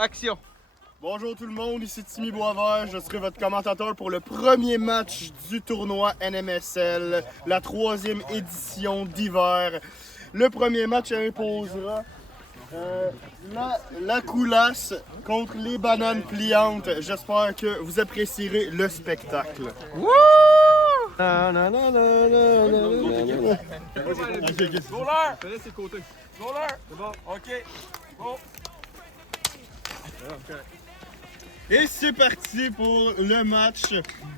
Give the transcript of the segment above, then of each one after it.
action. Bonjour tout le monde, ici Timmy Boisvert, je serai votre commentateur pour le premier match du tournoi NMSL, la 3e édition d'hiver. Le premier match imposera la coulasse contre les bananes pliantes. J'espère que vous apprécierez le spectacle. Wouh! Roller! Fais ses côtés. Roller! C'est bon, ok. Bon. Et c'est parti pour le match.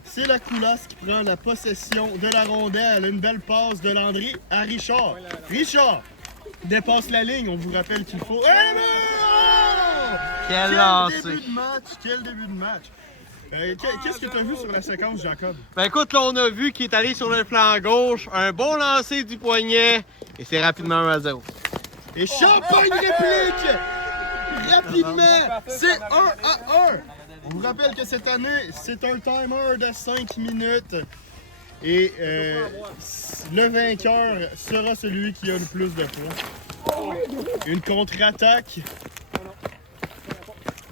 C'est la coulasse qui prend la possession de la rondelle. Une belle passe de Landry à Richard. Richard dépasse la ligne. On vous rappelle qu'il faut... Quel lancer! début de match! Quel début de match! Qu'est-ce que tu as vu sur la séquence, Jacob? Ben écoute, là on a vu qu'il est allé sur le flanc gauche, un bon lancer du poignet, et c'est rapidement 1-0. Et Champagne réplique! Rapidement! C'est 1-1! On vous rappelle que cette année, c'est un timer de 5 minutes. Et le vainqueur sera celui qui a le plus de points. Une contre-attaque.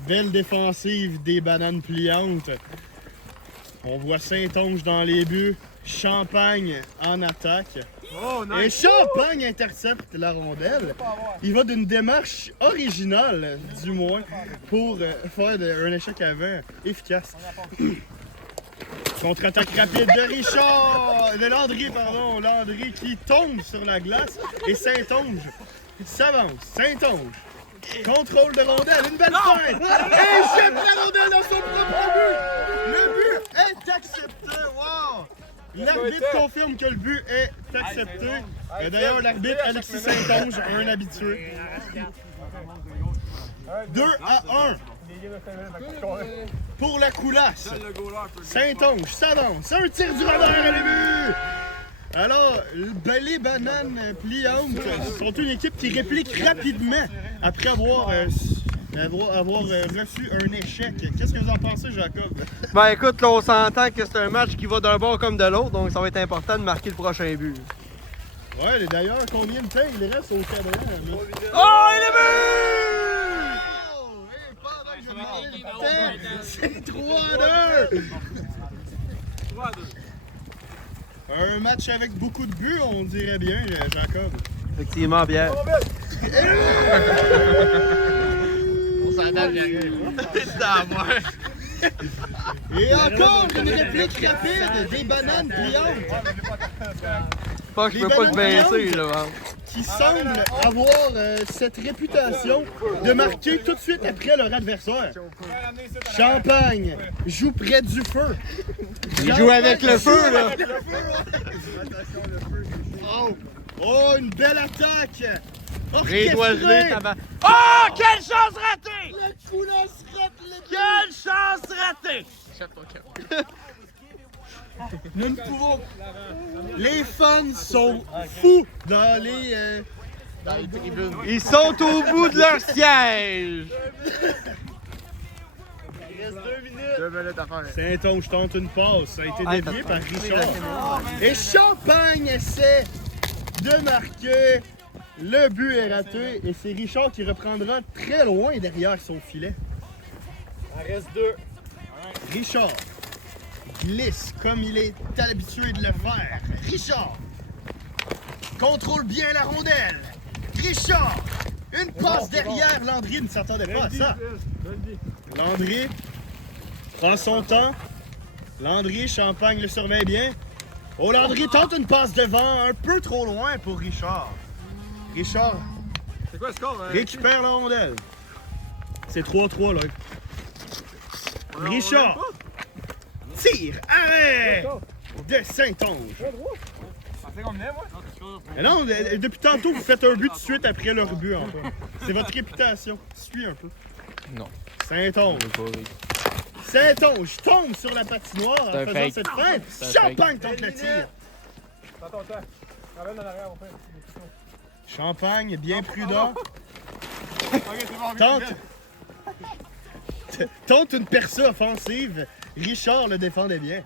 Belle défensive des bananes pliantes. On voit Saint-Onge dans les buts. Champagne en attaque. Oh, nice. Et Champagne intercepte la rondelle. Il va d'une démarche originale, du moins, pour faire un échec avant efficace. Contre-attaque rapide de Richard, de Landry, pardon. Landry qui tombe sur la glace. Et Saint-Onge s'avance. Saint-Onge. Contrôle de rondelle, une belle feinte! Et jette la rondelle dans son propre but! Le but est accepté! Wow! L'arbitre confirme que le but est accepté. D'ailleurs, l'arbitre Alexis Saint-Onge, un habitué. 2-1 pour la coulasse. Saint-Onge s'avance. Un tir du revers à début! Alors, les bananes pliantes sont une équipe qui réplique rapidement après avoir reçu un échec. Qu'est-ce que vous en pensez, Jacob? Ben écoute, là on s'entend que c'est un match qui va d'un bord comme de l'autre, donc ça va être important de marquer le prochain but. Ouais, d'ailleurs, combien de temps il reste au cadran? Oh, il est but! C'est 3-2! 3-2. Un match avec beaucoup de buts, on dirait bien, Jacob. Effectivement, Pierre. On s'entend, j'arrive. C'est à moi. Et encore une réplique rapide des bananes pliantes Pas que je peux pas te baisser, là. Hein. qui semblent avoir cette réputation de marquer tout de suite après leur adversaire. Champagne joue près du feu. Il joue avec le feu, là. Oh, une belle attaque! Les doigts gelés, Orchestrée! tabac. Oh, quelle chance ratée! La coulasse rate les Quelle chance ratée! Nous ne pouvons... Les fans sont fous dans les tribunes. Ils sont au bout de leur siège! Il reste 2 minutes. 2 minutes à faire. Saint-Onge tente une passe. Ça a été dévié par Richard. Et Champagne essaie de marquer. Le but est raté. Et c'est Richard qui reprendra très loin derrière son filet. Il reste 2. Richard glisse comme il est habitué de le faire. Richard contrôle bien la rondelle. Richard, une passe derrière. Landry ne s'attendait pas à ça. Landry prend son temps. Landry, Champagne le surveille bien. Oh, Landry tente une passe devant, un peu trop loin pour Richard. Richard C'est quoi le score? récupère la rondelle. C'est 3-3 là. Richard tire, arrêt de Saint-Onge. C'est combien, moi? Mais non, depuis tantôt, vous faites un but tout de suite après leur but en fait. C'est votre réputation. Suis un peu. Non. Saint-Onge. Saint-Onge tombe sur la patinoire en un faisant fake. cette feinte. C'est un Champagne tente le tir. Attends, attends. Ramène en arrière, on fait. Champagne, bien prudent. Ok, c'est bon. Tente. Tente une percée offensive. Richard le défendait bien.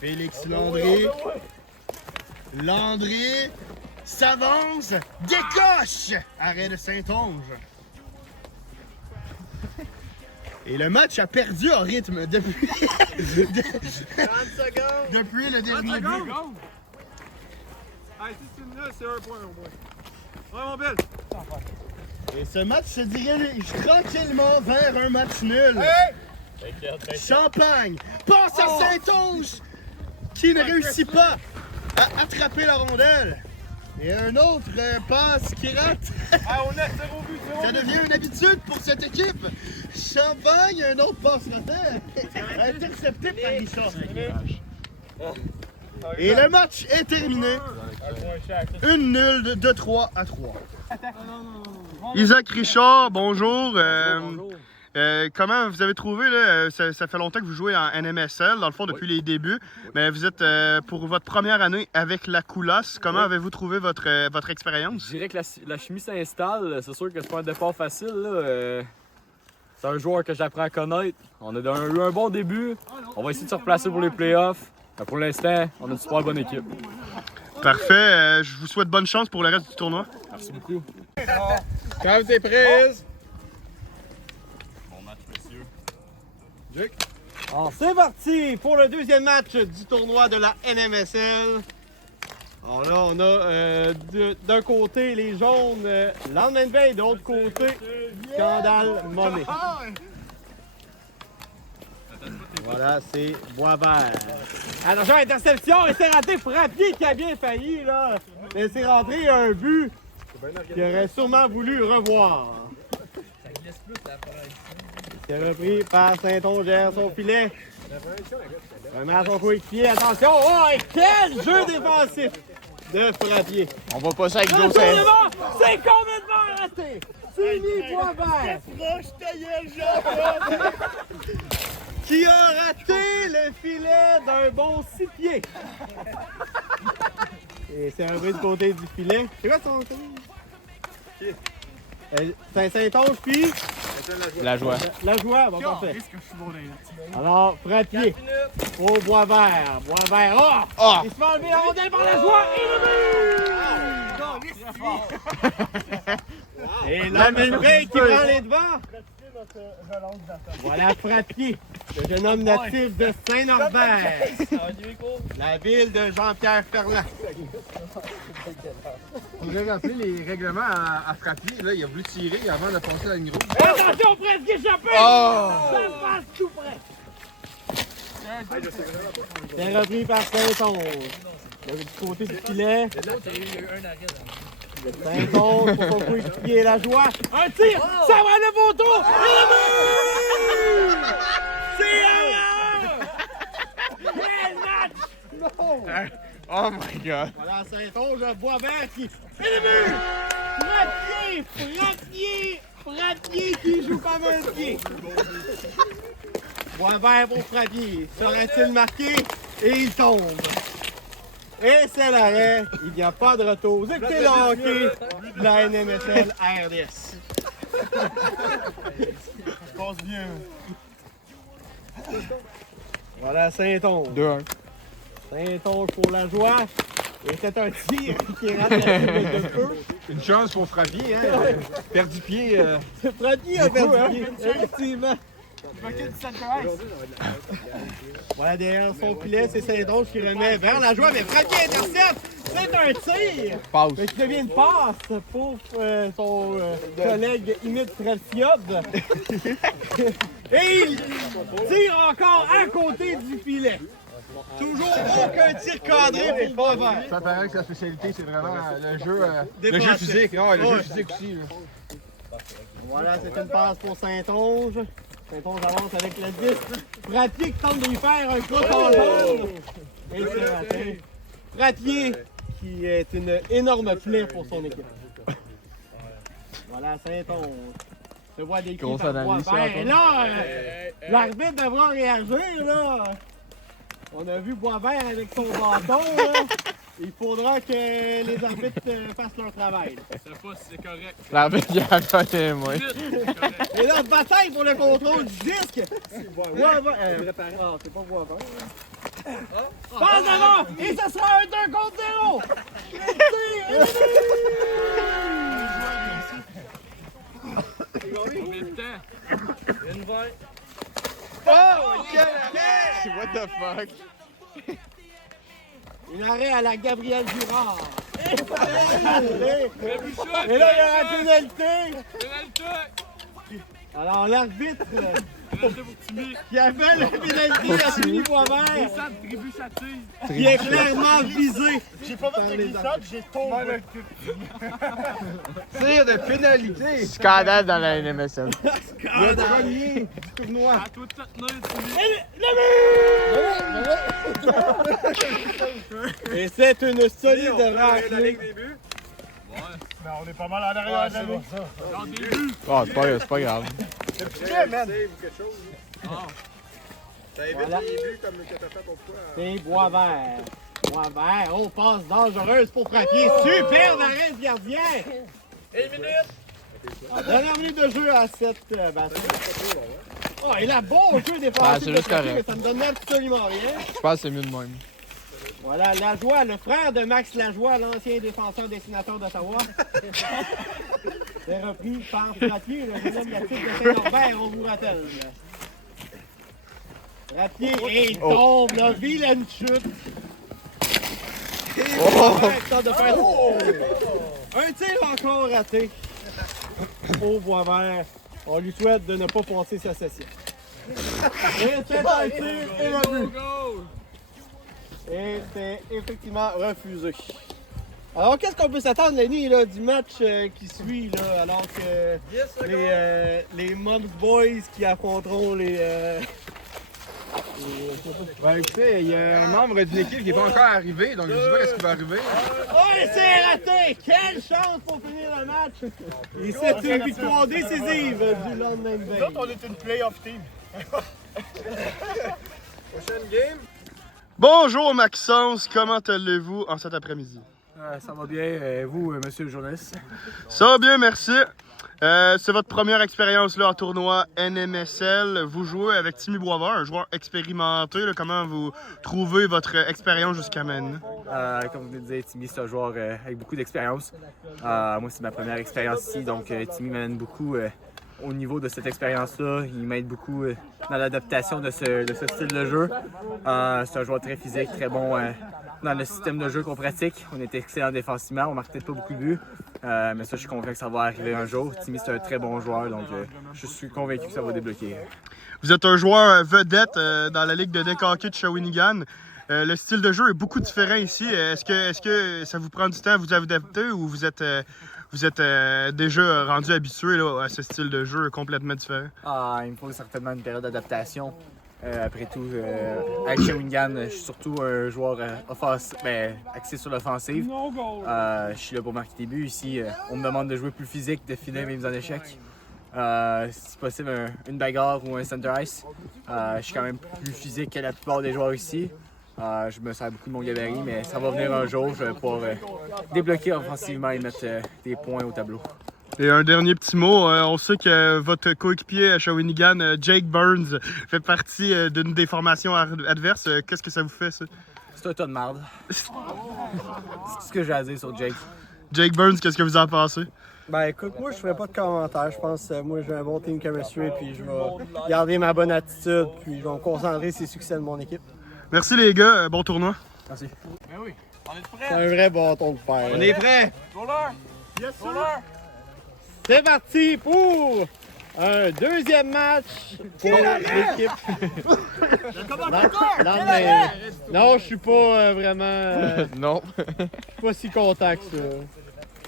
Félix Landry. Landry s'avance. Décoche. Arrêt de Saint-Onge. Et le match a perdu en rythme depuis, 30 secondes. depuis le dernier but. Hey, si c'est une nulle, c'est un point au moins. Ouais, mon bel. Et ce match se dirige tranquillement vers un match nul. Champagne passe à Saint-Onge qui ne réussit pas à attraper la rondelle. Et un autre passe qui rate. Ah, on a 0 but, 0 Ça devient une habitude pour cette équipe. Champagne, un autre passe ratée. Intercepté par Richard. Et le match est terminé. Une nulle de 3 à 3. Isaac Richard, bonjour. Comment vous avez trouvé, là, ça fait longtemps que vous jouez en NMSL, dans le fond, depuis les débuts, mais vous êtes pour votre première année avec la Coulasse. Comment avez-vous trouvé votre expérience? Je dirais que la chimie s'installe. C'est sûr que c'est pas un départ facile, là. C'est un joueur que j'apprends à connaître. On a eu un bon début. On va essayer de se replacer pour les playoffs. Mais pour l'instant, on a une super bonne équipe. Parfait. Je vous souhaite bonne chance pour le reste du tournoi. Merci beaucoup. Quand t'es prise. Alors, c'est parti pour le deuxième match du tournoi de la NMSL. Alors là, on a d'un côté les jaunes, lendemain de veille, de l'autre côté, Scandale Monnaie. Voilà, c'est Boisvert. Attention, interception, et c'est raté. Frappier qui a bien failli, là. Mais c'est rentré un but qu'il aurait sûrement voulu revoir. C'est repris par Saint-Onge derrière son filet. Remet à son coéquipier. Attention, oh, et quel jeu défensif de Frappier. On va pas ça avec Joe Saint. Retournement, c'est complètement raté. Fini Boisvert. Qui a raté le filet d'un bon 6 pieds. Et c'est un bruit du côté du filet. C'est quoi son nom? Saint-Onge, puis La joie. la joie, bon, parfait. Alors, Frappier au Boisvert. Boisvert, oh! Il se fait enlever la rondelle par la joie et le but! Et là, Ménbré qui prend les devants. Voilà Frappier, le jeune homme natif de Saint-Norbert, la ville de Jean-Pierre Ferland. Vous avez rappelé les règlements à Frappier. Là, il a voulu tirer avant de passer à la ligne rouge. Attention, presque échappé! Oh! Ça passe tout près! C'est repris par Saint-Onge. Du côté du filet. Saint-Onge pour son coéquipier, la joie. Un tir! Ça va le poteau! Et le but! C'est un quel match! Non! Oh my god. Voilà Saint-Onge, Boisvert qui... Et le but! Frappier qui joue comme un pied. Boisvert pour Frappier. Serait-il marqué? Et il tombe. Et c'est l'arrêt. Il n'y a pas de retour. Vous écoutez le hockey de la NMSL à RDS. Passe bien. Voilà Saint-Onge. 2-1. Saint-Onge pour la joie. Et c'est un tir qui rate la cible de feu. Une chance pour Frappier, hein. Perdu pied. Frappier a perdu pied. Effectivement. Voilà, derrière son filet, c'est Saint-Onge qui remet vers la joie, mais Frappier intercepte. C'est un tir. Passe. Mais qui devient une passe pour son collègue Imit Trelsiod. Et il tire encore à côté du filet. Toujours aucun tir cadré pour Boisvert. Ça paraît que sa spécialité, c'est vraiment le jeu Défensif. physique. Non, le Ouais. jeu physique aussi. Là. Voilà, c'est une passe pour Saint-Onge. Saint-Onge avance avec le 10. Frappier qui tente de lui faire un croc en jaune. Et c'est raté. Frappier qui est une énorme plaie pour son équipe. Voilà, Saint-Onge. Se voit des Grosse par analyse, Boisvert. ça, Et là, l'arbitre devra réagir, là. On a vu Boisvert avec son bâton, là. Il faudra que les arbitres fassent leur travail. C'est correct. L'arbitre, il a fait moi. Et là, bataille pour le contrôle du disque. Boisvert. Ah, c'est pas Boisvert. Passe devant! Et ce sera un 2 contre 0! Combien de temps? Oh! Quel arrêt! What the fuck? Un arrêt à la Gabriel Girard. Et là, il y a la pénalité. Alors, l'arbitre qui appelle la pénalité à Timmy Boisvert, qui est clairement visé. J'ai pas fait de glissade, j'ai tombé. Tir de pénalité! Scandale dans la NMSL. Le premier du tournoi. Et c'est une solide raclée. Mais on est pas mal en arrière de la ligne. Oh, c'est pas grave. Voilà. C'est Boisvert. Boisvert, oh, passe dangereuse pour Frappier. Super arrêt du gardien. 1 minute. Dernière minute de jeu à cette basket. Oh, il a bon jeu défensif. c'est juste correct. Mais ça me donne absolument rien. Je pense que c'est mieux de même. Voilà, Lajoie, le frère de Max Lajoie, l'ancien défenseur des sénateurs d'Ottawa. C'est repris par Frappier, le jeune homme de la type de Saint-Norbert, on vous rappelle. Frappier, et il tombe, là, vilaine chute. De faire... Un tir encore raté. Au Boisvert. On lui souhaite de ne pas passer sa session. Et c'est un tir et le but. Et c'est effectivement refusé. Alors, qu'est-ce qu'on peut s'attendre, Lenny, là, du match qui suit, là, alors que les Moms Boys qui affronteront les... Ben écoutez, il y a un membre d'une équipe qui n'est pas encore arrivé, donc je ne sais pas ce qui va arriver. Oh, et c'est raté! Quelle chance pour finir le match! Et c'est une victoire décisive du lendemain de veille. On est une playoff team. Prochaine game. Bonjour Maxence, comment allez-vous en cet après-midi? Ça va bien, vous, monsieur le journaliste? Ça va bien, merci. C'est votre première expérience là, en tournoi NMSL. Vous jouez avec Timmy Boisvert, un joueur expérimenté. Là. Comment vous trouvez votre expérience jusqu'à maintenant? Comme vous venez de dire, Timmy, c'est un joueur avec beaucoup d'expérience. Moi, c'est ma première expérience ici, donc Timmy m'aide beaucoup au niveau de cette expérience-là. Il m'aide beaucoup dans l'adaptation de ce style de jeu. C'est un joueur très physique, très bon dans le système de jeu qu'on pratique. On était excellent défensivement, on marque peut-être pas beaucoup de buts. Mais ça, je suis convaincu que ça va arriver un jour. Timmy, c'est un très bon joueur, donc je suis convaincu que ça va débloquer. Vous êtes un joueur vedette dans la Ligue de deck hockey de Shawinigan. Le style de jeu est beaucoup différent ici. Est-ce que ça vous prend du temps à vous adapter ou vous êtes déjà rendu habitué là, à ce style de jeu complètement différent? Il me faut certainement une période d'adaptation. Après tout, avec Shawinigan, je suis surtout un joueur axé sur l'offensive. Je suis là pour marquer des buts. Ici, on me demande de jouer plus physique, de finir mes mises en échec. Si possible, une bagarre ou un center ice. Je suis quand même plus physique que la plupart des joueurs ici. Je me sers beaucoup de mon gabarit, mais ça va venir un jour. Je vais pouvoir débloquer offensivement et mettre des points au tableau. Et un dernier petit mot, on sait que votre coéquipier à Shawinigan, Jake Burns, fait partie d'une des formations adverses. Qu'est-ce que ça vous fait, ça? C'est un tas de marde. C'est ce que j'ai à dire sur Jake. Jake Burns, qu'est-ce que vous en pensez? Ben écoute, moi je ferai pas de commentaires. Je pense que moi j'ai un bon team chemistry, puis je vais garder ma bonne attitude, puis je vais me concentrer sur les succès de mon équipe. Merci les gars, bon tournoi. Merci. Ben oui, on est prêts. C'est un vrai bâton de fer. On est prêts! Roller. Yes, c'est parti pour un deuxième match pour l'équipe. Non, je suis pas vraiment. Non. Je suis pas si content que ça.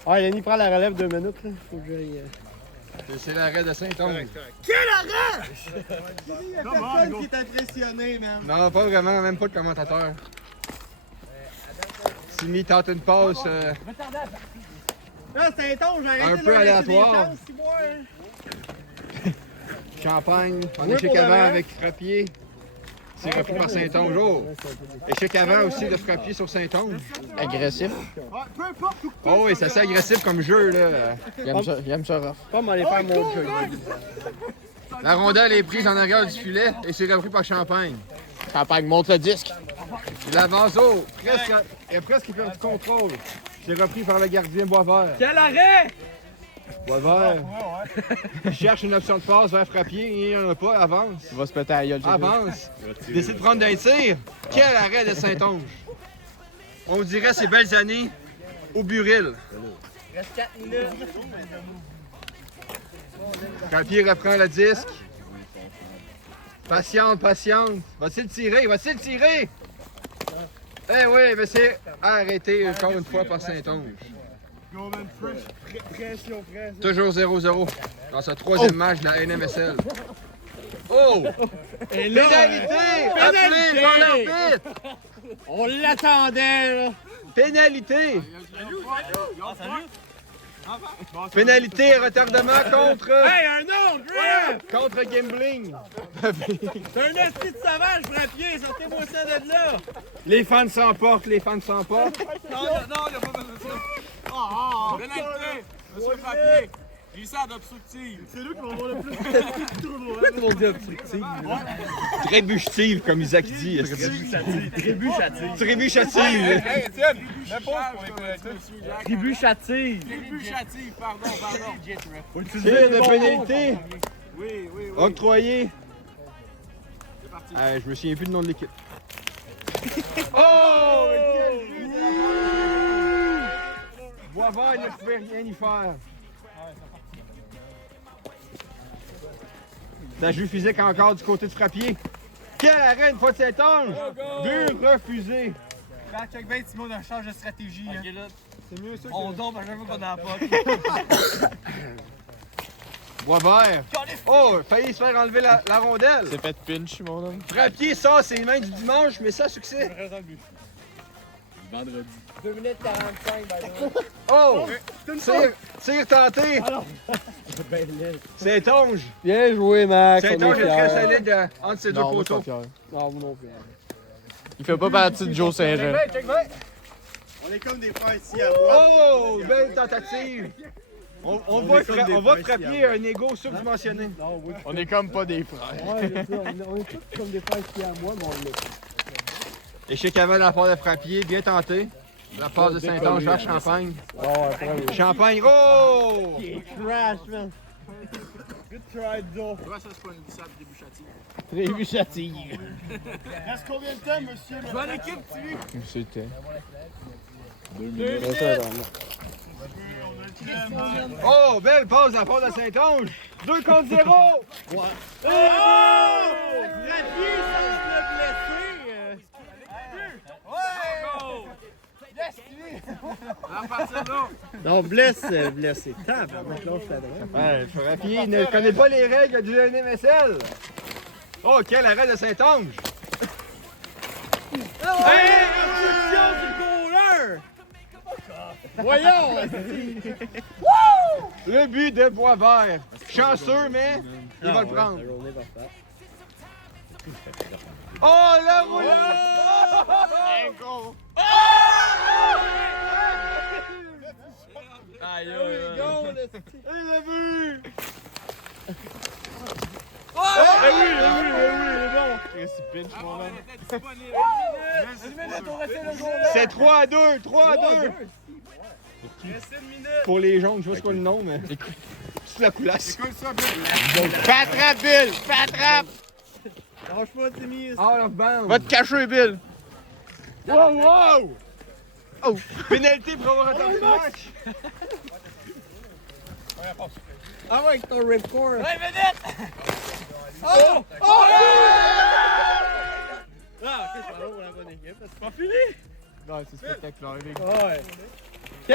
Ah, Yannick prend la relève 2 minutes. Là. Faut que j'aille. C'est l'arrêt de Saint-Onge. Quel arrêt! Il y a personne qui est impressionné, man. Non, pas vraiment, même pas de commentateur. Timmy tente une passe. Là, Saint-Onge, j'ai arrêté Un de peu leur laisser aléatoire. des chances, si moi, hein. Champagne, en Oui, échec pour avant le avec Frappier. C'est repris par Saint-Onge. Oh! Échec avant aussi de Frappier sur Saint-Onge. Agressif. Peu importe où Oh, et c'est assez agressif comme jeu, là. Il aime ça rough. pas m'aller faire mon jeu. La rondelle est prise en arrière du filet et c'est repris par Champagne. Champagne, monte le disque. Lavanzo, il a presque perdu le contrôle. C'est repris par le gardien Boisvert. Quel arrêt! Boisvert. Cherche une option de passe vers Frappier. Il n'y en a pas. Avance. Il va se péter à la gueule. Avance. Décide de prendre un tir. Quel arrêt de Saint-Onge. On dirait ces belles années au Buril. Reste 4 minutes. Frappier reprend le disque. Patiente, patiente. Va-t-il tirer? Va-t-il tirer? Eh oui, mais c'est arrêté encore une fois par Saint-Onge. Pression. Toujours 0-0 dans ce troisième match de la NMSL. Oh! Pénalité! Appelée par l'arbitre! On l'attendait, là. Pénalité! Pénalité, retardement contre... Hey, un autre, Graham! Contre Gambling. C'est un esti de sauvage, Frappier. Sortez-moi ça de là. Les fans s'emportent, les fans s'emportent. Non, il n'y a pas besoin de ça. Pénalité, monsieur Frappier. Glissade obstructive. C'est lui qui va avoir le plus de tournoi. Tout le monde dit obstructif. Trébuchative, comme Isaac dit. Trébuchative. Trébuchative. Hey, Étienne, réponse pour les pénalités. Trébuchative. Trébuchative, pardon. Tir de pénalité Oui. octroyé. Je me souviens plus du nom de l'équipe. Oh! Boisvert ne pouvait rien y faire. Ça joue physique encore du côté de Frappier. Quel arrêt une fois de Saint-Onge! But refusé. Check bien, Simon, on change de stratégie. C'est mieux ça que... On tombe à chaque fois qu'on a pas. Boisvert. Oh, failli se faire enlever la rondelle. C'est fait pinch, mon homme. Frappier sort ses mains du dimanche, mais sans succès. Vendredi. 2 minutes 45, by Oh! Tir tenté. Saint-Onge. Bien joué, Max. Saint-Onge est très solide entre ces deux Non, moi, je poteaux. suis pas fier. Non, moi non plus. Il fait pas partie de Joe Saint-Jean. On est comme des frères ici à moi. Oh! Belle tentative. On voit Frappier un ego surdimensionné. On est comme pas des frères. Ouais, c'est ça. On est tous comme des frères qui à moi, mais on l'est. Échec avant de la part de Frappier, bien tenté. La passe de Saint-Onge vers Champagne. Champagne, oh! Crash, man. Good try, Joe. Ouais, ça, c'est pas une glissade trébuchative. Trébuchative. Reste combien de temps, monsieur? Je vais à l'équipe, tu C'était. 2 minutes. Oh! Belle passe de la part de Saint-Onge. 2 contre 0! Oh! Frappier, ça se blessé. À partir de là. Non, blessé. Tabarnak, là, je fais Ouais, Frappier ne connaît pas les règles du NMSL. Oh, quel arrêt de Saint-Onge! Hey, obstruction du goaler! Voyons! Le but de Boisvert. Chanceux, mais il va le prendre. Oh, la roulade! Oh! Aïe, aïe, Il l'a vu! oui, il est bon. C'est pinch, mon homme. C'est 3-2, 3-2. Pour les jaunes, je sais pas quoi le nom, mais. C'est la coulasse. Patrape, Bill! Patrape! Lâche pas, Timmy. Out of bounds. Va te cacher, Bill! Wow, wow! Oh! Pénalité pour avoir retardé le match. Ah ouais, avec ton ripcord. Ouais, vedette! Oh! Oh! Ah, ok, c'est pas bon pour la bonne équipe. C'est pas fini? Non, c'est spectaculaire, les gars. Ouais.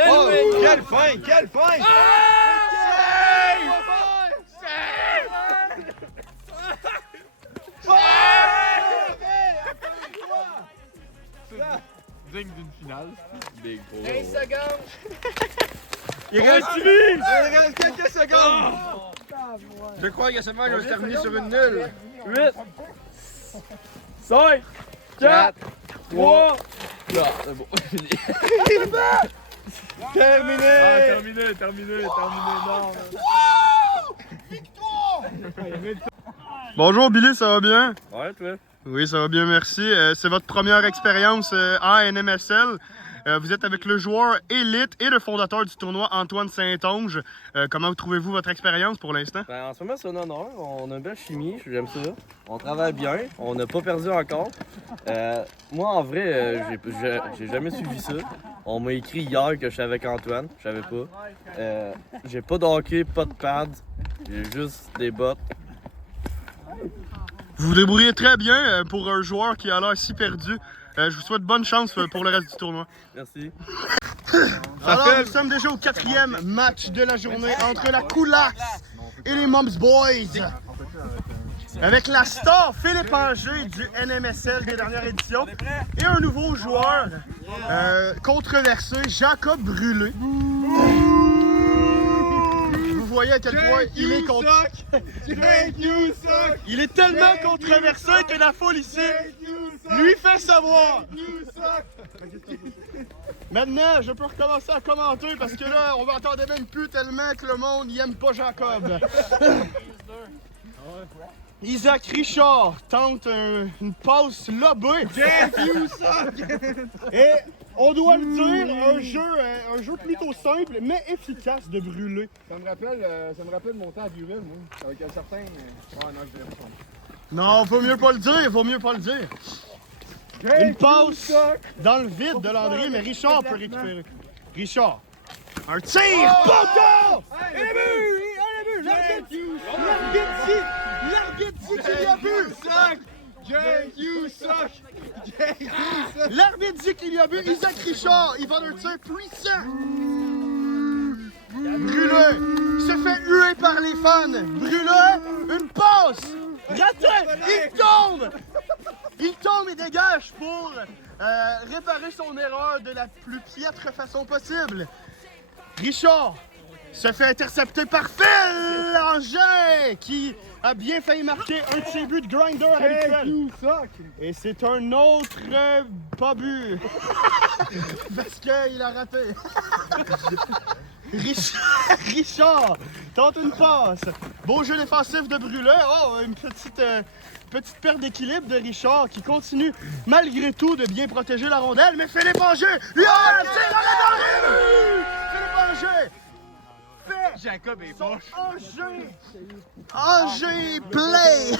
Oh, quelle fin! Quelle fin! Digne d'une finale. Des gros. 15 secondes. Il reste quelques secondes! Je crois que ce match va se terminer sur une nulle. 8, 5, 4, 3. Non, c'est bon. Terminé! Terminé. Non. Bonjour Billy, ça va bien? Ouais, toi. Oui, ça va bien, merci. C'est votre première expérience en NMSL. Vous êtes avec le joueur élite et le fondateur du tournoi, Antoine Saint-Onge. Comment trouvez-vous votre expérience pour l'instant? Ben, en ce moment, c'est un honneur. On a une belle chimie, j'aime ça. On travaille bien, on n'a pas perdu encore. Moi, en vrai, j'ai jamais suivi ça. On m'a écrit hier que je suis avec Antoine, je savais pas. J'ai pas de hockey, pas de pads, j'ai juste des bottes. Vous vous débrouillez très bien pour un joueur qui a l'air si perdu. Je vous souhaite bonne chance pour le reste du tournoi. Merci. Alors, nous sommes déjà au 4e match de la journée entre la Coulax et les Mums Boys. Avec la star Philippe Anger du NMSL des dernières éditions et un nouveau joueur controversé, Jacob Brûlé. Vous voyez à quel point il est il est tellement controversé que la foule ici lui fait savoir. Maintenant, je peux recommencer à commenter parce que là, on m'entendait même plus tellement que le monde n'aime pas Jacob. Isaac Richard tente une passe lobée. Et on doit le dire, un jeu plutôt simple mais efficace de Brûler. Ça me rappelle mon temps à Durel, moi. Avec un certain. Ouais, non, je dirais pas. Non, vaut mieux pas le dire, Une passe dans le vide de Landry, mais Richard peut récupérer. Richard, un tir! Poteau! Et le but! L'arbitre dit qu'il y a but! L'arbitre dit qu'il y a but. Isaac Richard, il va d'un tir puissant. Brûlé se fait huer par les fans. Brûlé, une passe! Raté! Il tombe et dégage pour réparer son erreur de la plus piètre façon possible. Richard se fait intercepter par Phil Anger qui a bien failli marquer un de ses buts de grinder habituel. Et c'est un autre pas but. Parce qu'il a raté. Richard tente une passe. Beau jeu défensif de Brûlé. Oh, une petite perte d'équilibre de Richard qui continue malgré tout de bien protéger la rondelle. Mais Philippe Anger lui a tiré dans le but! Philippe Anger fait Jacob est poche. Anger play!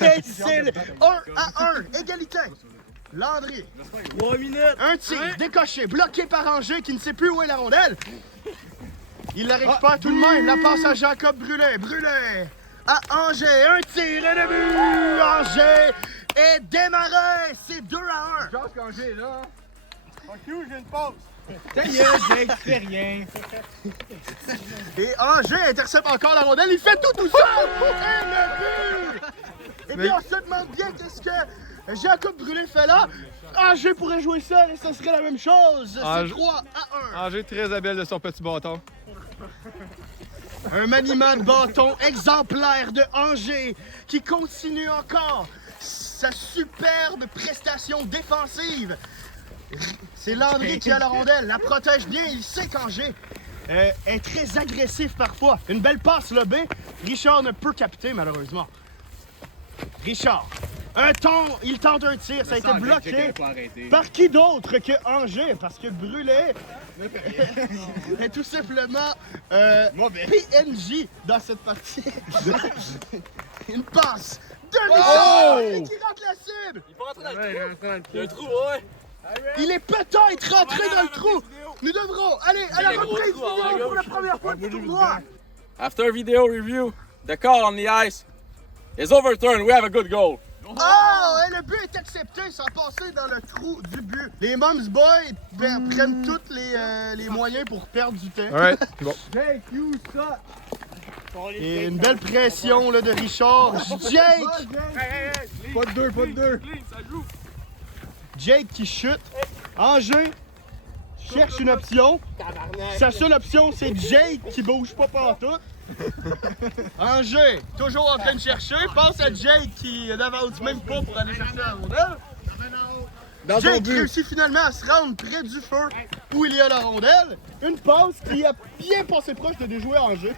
Et c'est 1-1, égalité. Landry. 3 minutes. Un tir décoché, bloqué par Anger qui ne sait plus où est la rondelle. Il la récupère tout de même, la passe à Jacob Brûlé. Brûlé à Anger, un tir et le but! Anger est démarré, c'est 2-1. Je pense qu'Anger est là. Fuck you, j'ai une pause. Ta gueule, Jake, tu fais rien. Et Anger intercepte encore la rondelle, il fait tout seul! Et le but! Et bien, on se demande bien qu'est-ce que Jacob Brûlé fait là. Anger pourrait jouer seul et ce serait la même chose. C'est 3-1. Anger très habile de son petit bâton. Un maniement de bâton exemplaire de Anger qui continue encore sa superbe prestation défensive. C'est Landry qui a la rondelle, la protège bien, il sait qu'Anger est très agressif parfois. Une belle passe lobée, Richard ne peut capter malheureusement. Richard, il tente un tir, ça a été bloqué par qui d'autre que Anger, parce que Brûlé est tout simplement PNJ dans cette partie. Une passe de Richard qui rentre la cible. Il peut rentrer dans le trou. Il y a un trou, ouais. Il est peut-être rentré dans le trou. Nous devrons aller à la reprise vidéo pour la première fois du tournoi. After video review, the call on the ice is overturned. We have a good goal. Oh, et le but est accepté sans passer dans le trou du but. Les Mums Boys prennent tous les moyens pour perdre du temps. Ouais, bon. Et une belle pression là, de Richard. Jake! Pas de deux. Jake qui chute. Anger cherche une option. Sa seule option, c'est Jake qui bouge pas partout. Anger, toujours en train de chercher. Passe à Jake qui n'avance même pas pour aller chercher la rondelle. Jake réussit finalement à se rendre près du feu où il y a la rondelle. Une passe qui a bien passé proche de déjouer Anger.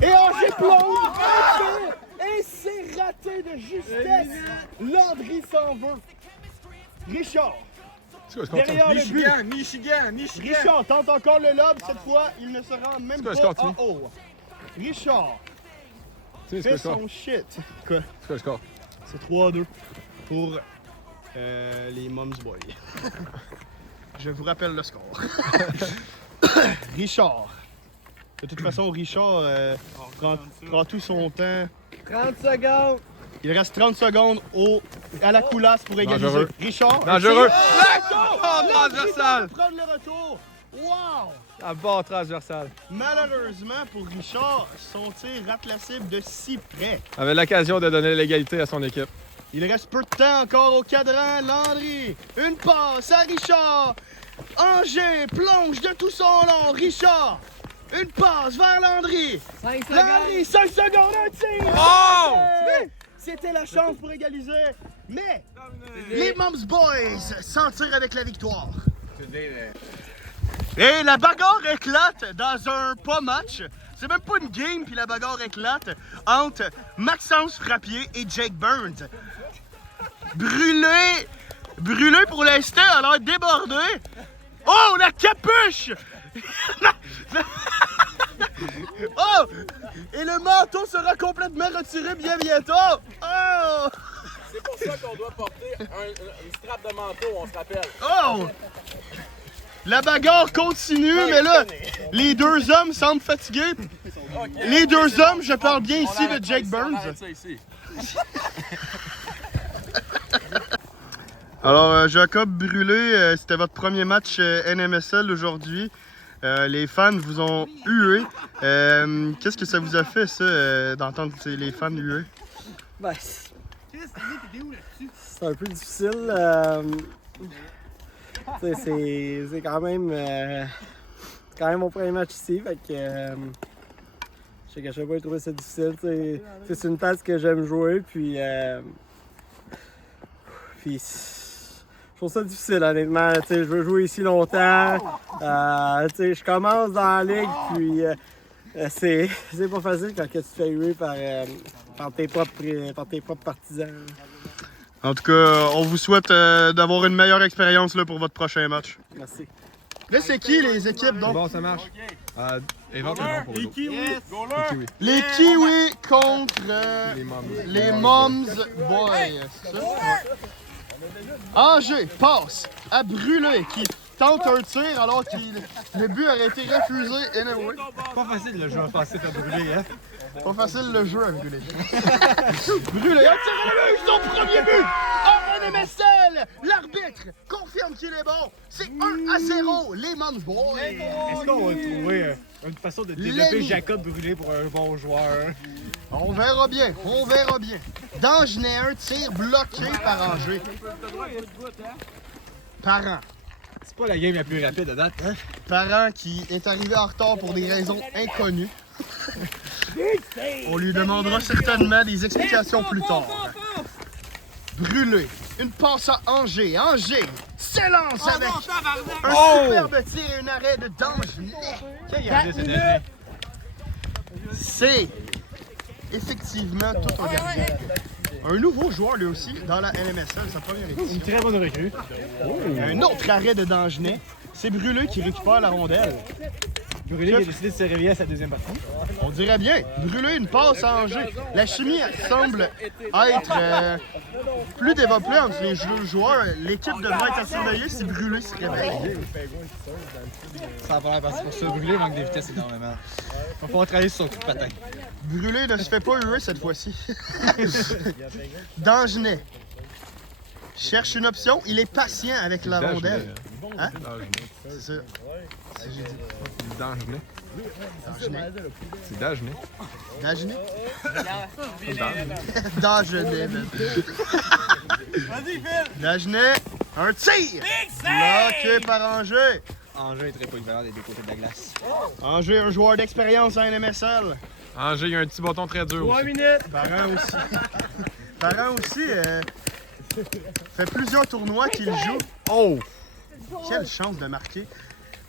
Et Anger plonge. Et c'est raté de justesse. Landry s'en veut. Richard Derrière le but. Michigan. Richard tente encore le lob. Cette fois, il ne se rend même C'est quoi le pas score, en haut. Richard C'est fait quoi le score? son shit. Quoi? C'est quoi le score? C'est 3-2 pour les Moms Boys. Je vous rappelle le score. Richard. De toute façon, Richard prend tout son temps. 30 secondes. Il reste 30 secondes à la coulasse pour égaliser. Dangereux. Richard. Dangereux! Oh, transversal! Prendre le retour. Wow! Un bon transversal. Malheureusement pour Richard, son tir rate la cible de si près. Avait l'occasion de donner l'égalité à son équipe. Il reste peu de temps encore au cadran. Landry, une passe à Richard. Angers plonge de tout son long. Richard, une passe vers Landry. 5 secondes. Landry, 5 secondes, un tir. Oh! C'était la chance pour égaliser. Mais les Moms Boys s'en tirent avec la victoire. Et la bagarre éclate dans un pas match. C'est même pas une game, puis la bagarre éclate entre Maxence Frappier et Jake Burns. Brûlé pour l'instant, a l'air débordé. Oh, la capuche! Oh! Et le manteau sera complètement retiré bien bientôt. Oh! C'est pour ça qu'on doit porter une strap de manteau, on se rappelle. Oh! La bagarre continue, mais là, les deux hommes semblent fatigués. Les deux hommes, je parle bien ici de Jake Burns. Alors, Jacob Brûlé, c'était votre premier match NMSL aujourd'hui. Les fans vous ont hué. Qu'est-ce que ça vous a fait, ça, d'entendre les fans huer? Ben, c'est un peu difficile. C'est quand même mon premier match ici, fait que je sais qu'à chaque fois je trouvais ça difficile. C'est une tasse que j'aime jouer, puis je trouve ça difficile honnêtement. Je veux jouer ici longtemps. Je commence dans la ligue, puis c'est pas facile quand tu te fais huer par tes propres partisans. En tout cas, on vous souhaite d'avoir une meilleure expérience là, pour votre prochain match. Merci. Là, c'est qui les équipes donc? Bon, ça marche. Éventuellement pour nous. Les Kiwis contre les Moms Boys. C'est ça? Angers passe à Brûlé qui tente un tir alors que le but aurait été refusé anyway. Pas facile le jeu offensif à brûler, hein? Pas facile le jeu à Brûlé. Brûlé a tiré le but, son premier but! En NMSL! L'arbitre confirme qu'il est bon. C'est 1-0, les Moms Boys. Est-ce qu'on va trouver une façon de développer Jacob Brûlé pour un bon joueur? On verra bien, on verra bien. Dangenet, un tir bloqué par Angers. Parent. C'est pas la game la plus rapide à date, hein? Parent qui est arrivé en retard pour des raisons inconnues. On lui demandera certainement des explications plus tard. Brûlé. Une passe à Angers. Angers s'élance avec un superbe tir et un arrêt de Dangenet. C'est effectivement tout un gardien. Un nouveau joueur lui aussi dans la NMSL, sa première édition. Une très bonne recrue. Un autre arrêt de Dangenet. C'est Brûlé qui récupère la rondelle. Brûlé qui a décidé de se réveiller à sa deuxième partie. On dirait bien. Brûlé, une passe à Angers. La chimie semble être plus développée entre les deux joueurs. L'équipe devrait être à surveiller si Brûlé se réveille. Ça va parce que pour ça, Brûlé manque de vitesse énormément. Il va falloir travailler sur son coup de patin. Brûlé ne se fait pas huer cette fois-ci. Dangenet cherche une option. Il est patient avec la rondelle. Hein? C'est ça. C'est Dangenet. C'est Dangenet. Dangenet? Dangenet, man. Vas-y, Phil! Dangenet, un tir! Bloqué par Angers. Angers est très polyvalent des deux côtés de la glace. Angers, un joueur d'expérience en NMSL. Angers, il y a un petit bâton très dur aussi. Parent aussi. Parent aussi fait plusieurs tournois qu'il joue. Oh! Quelle chance de marquer.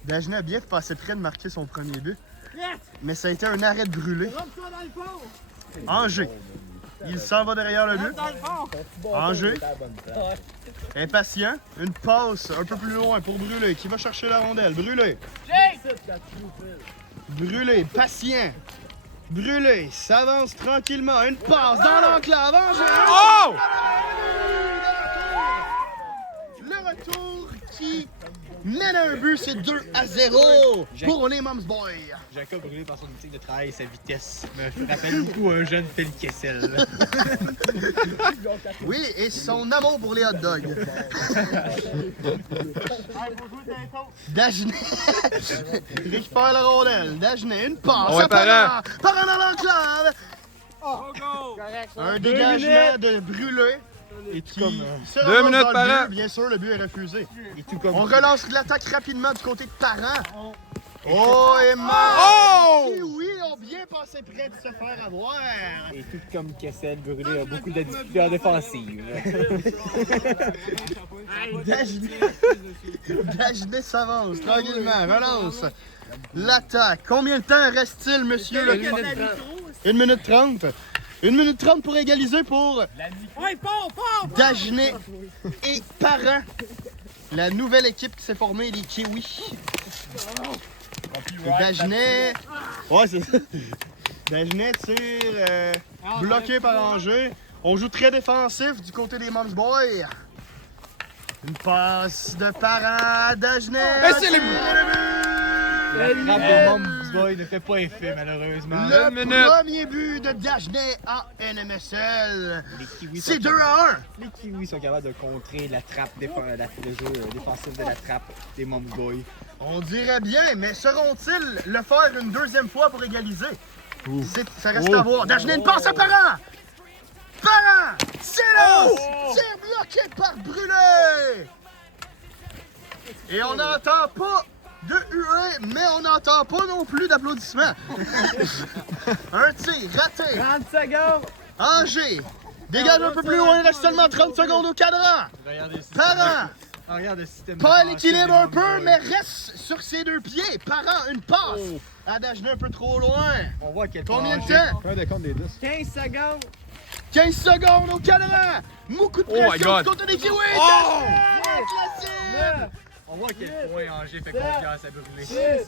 Dangenet a bien passé près de marquer son premier but. Mais ça a été un arrêt de Brûlé. Angers Il s'en va derrière le but. Angers. Impatient. Une passe un peu plus loin pour Brûlé qui va chercher la rondelle. Brûlé. Brûlé, patient. Brûlé s'avance tranquillement. Une passe dans l'enclave. Angers. Oh! Le retour qui mène à un but, c'est 2-0 pour les Moms Boys. Jacob Brûlé par son éthique de travail et sa vitesse me rappelle beaucoup un jeune Phil Kessel. Oui, et son amour pour les hot dogs. Dagenet récupère la rondelle. Dagenet, une passe. Ouais, Parent dans l'enclave. Un dégagement de Brûlé. Et qui se 2 relance minutes dans par le an. but. Bien sûr, le but est refusé. On relance l'attaque rapidement du côté de Parent. Oh, et Oh! oui, ont bien passé près de se faire avoir. Et tout comme Kessel, Brûlé a beaucoup de difficultés en défensive. Dagenet s'avance tranquillement, relance l'attaque. Combien de temps reste-t-il, monsieur le 1 minute 30. 1 minute 30 pour égaliser pour Dagenet et Parent. La nouvelle équipe qui s'est formée, les Kiwis. Dagenet. Ouais, c'est ça. Dagenet tire bloqué par Angers. On joue très défensif du côté des Moms Boys. Une passe de Parent à Dagenet. Et c'est les La frappe de Moms Boy ne fait pas effet, malheureusement. Le Une minute. premier but de Dagenet en NMSL. Les Kiwis C'est sont 2-1. Les Kiwis sont capables de contrer la trappe, le jeu défensif de la trappe des Moms Boy. On dirait bien, mais seront-ils le faire une deuxième fois pour égaliser? Ça reste à voir. Dagenet, une passe à Parent. Parent! Silence! Tir bloqué par Brûlé! Et on n'entend pas de huée, mais on n'entend pas non plus d'applaudissements. Un tir raté. 30 secondes! Angers dégage un peu plus loin, il reste seulement 30 secondes au cadran. Parent, Regarde le système. pas à l'équilibre un peu, mais reste sur ses deux pieds. Parent, une passe. À Dagenet un peu trop loin. On voit quel Combien de temps? 15 secondes! 15 secondes au cadran. Beaucoup de Oh my pression God. du côté des Kiwis. Oh! Classique. On voit quel point Angers fait confiance à Brûlé.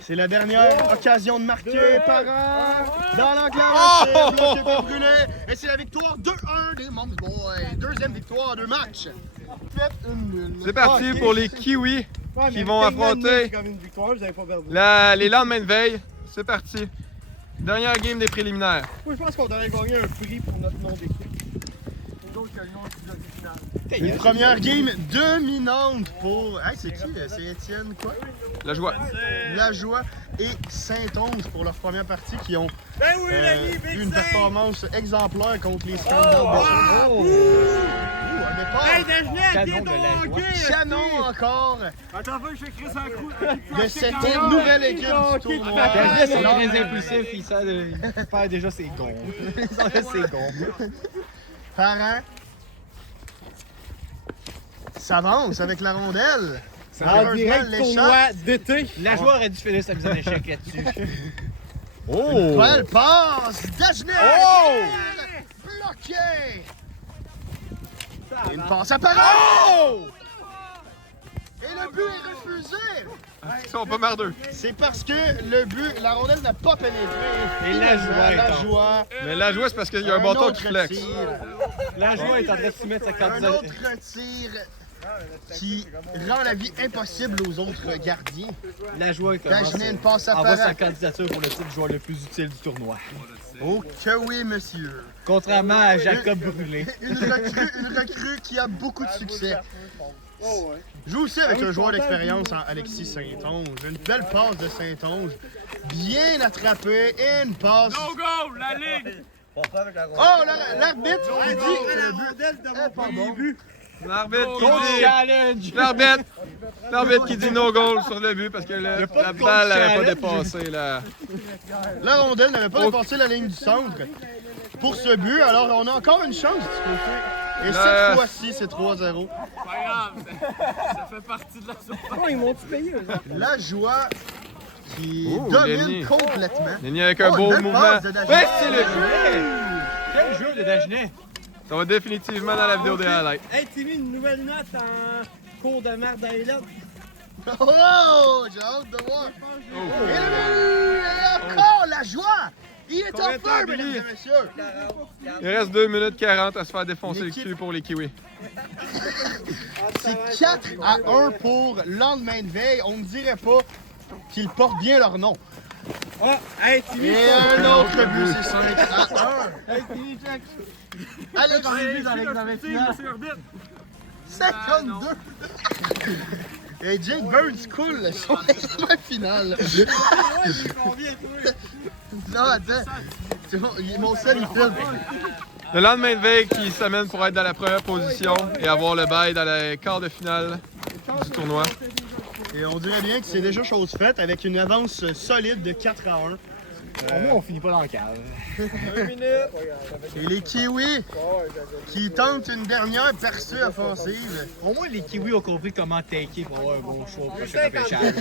C'est la dernière occasion de marquer. Parent dans l'enclave. Oh! Bloqué par Brûlé. Et c'est la victoire 2-1 des Moms Boys. Deuxième victoire en 2 matchs. Faites une nulle. C'est parti pour les Kiwis qui vont affronter comme une victoire, vous avez pas perdu. les lendemains de veille. C'est parti. Dernière game des préliminaires. Moi, je pense qu'on devrait gagner un prix pour notre nom d'équipe. Une première game dominante pour. Hey, c'est qui? C'est Étienne quoi? La joie. La Joie et Saint-Onge pour leur première partie qui ont Ben oui, l'ami, eu une performance exemplaire contre les Scandals Oh! un départ. Hey, Dagenet, Canon pied de ton la hockey! Canon encore Attends, je vais écrire ça en croûte. de cette nouvelle équipe du tournoi. Dagenet, c'est Non, très impulsif, il perd déjà ses gonds. Il s'enlève ses gonds. Parent s'avance avec la rondelle. En Malheureusement, direct l'échappe. tournoi d'été. La joie aurait dû finir sa mise en échec là-dessus. Oh! Belle passe! Dagenet! Oh! Bloqué! Une passe à Parent! Et le but est refusé! Ils sont pas merdeux. C'est parce que le but, la rondelle n'a pas pénétré. Et la Finalement, joie est la en- joie. Mais la joie, c'est parce qu'il y a un bâton autre qui flex. tir. La joie est en train de soumettre sa Un candidature. autre tir qui rend la vie impossible aux autres gardiens. La joie commence. Dagenet, une passe à Envoie Parent. sa candidature pour le titre de joueur le plus utile du tournoi. Oh que oui, monsieur. Contrairement à Jacob Brûlé. Une recrue qui a beaucoup de succès. Joue aussi avec un joueur d'expérience, Alexis Saint-Onge. Une belle passe de Saint-Onge. Bien attrapé et une passe. No goal, la ligue! Oh, l'arbitre qui dit que le but est pas bon. L'arbitre Coach qui dit... challenge! L'arbitre qui dit no goal sur le but parce que la balle n'avait pas dépassé la... La rondelle n'avait pas dépassé la ligne du centre pour ce but. Alors, on a encore une chance du côté. Et cette fois-ci, c'est 3-0. Pas grave, ça fait partie de la surprise. Ils m'ont-tu payé, eux? La joie qui Oh, domine Lenny. complètement. Lenny avec un Oh, beau belle mouvement. passe de Dagenet. Ouais, c'est le filet! Quel jeu de Dagenet! Ça va définitivement dans la vidéo des highlights. Hey, Timmy, une nouvelle note en cours de merde d'Ailot. Oh, j'ai hâte de voir. Et le but! Et encore la joie! Il est en feu, mesdames et messieurs! Il reste 2 minutes 40 à se faire défoncer le L'équipe- cul pour les Kiwis. C'est 4-1 pour lendemain de veille. On ne dirait pas qu'ils portent bien leur nom. Oh, hey, Timmy, Et un autre but, c'est 5-1. Hey, Timmy, check. Alex, Dans l'examen final. 52. Et Jake Burns coule son examen final. Non, attends. C'est bon, mon seul, il filme. Le lendemain de veille qui s'amène pour être dans la première position et avoir le bail dans les quarts de finale du tournoi. Et on dirait bien que c'est déjà chose faite avec une avance solide de 4-1. Au moins, on finit pas dans le cave. Et les Kiwis qui tentent une dernière percée offensive. Au moins, les Kiwis ont compris comment taker pour avoir un bon choix au prochain repêchage.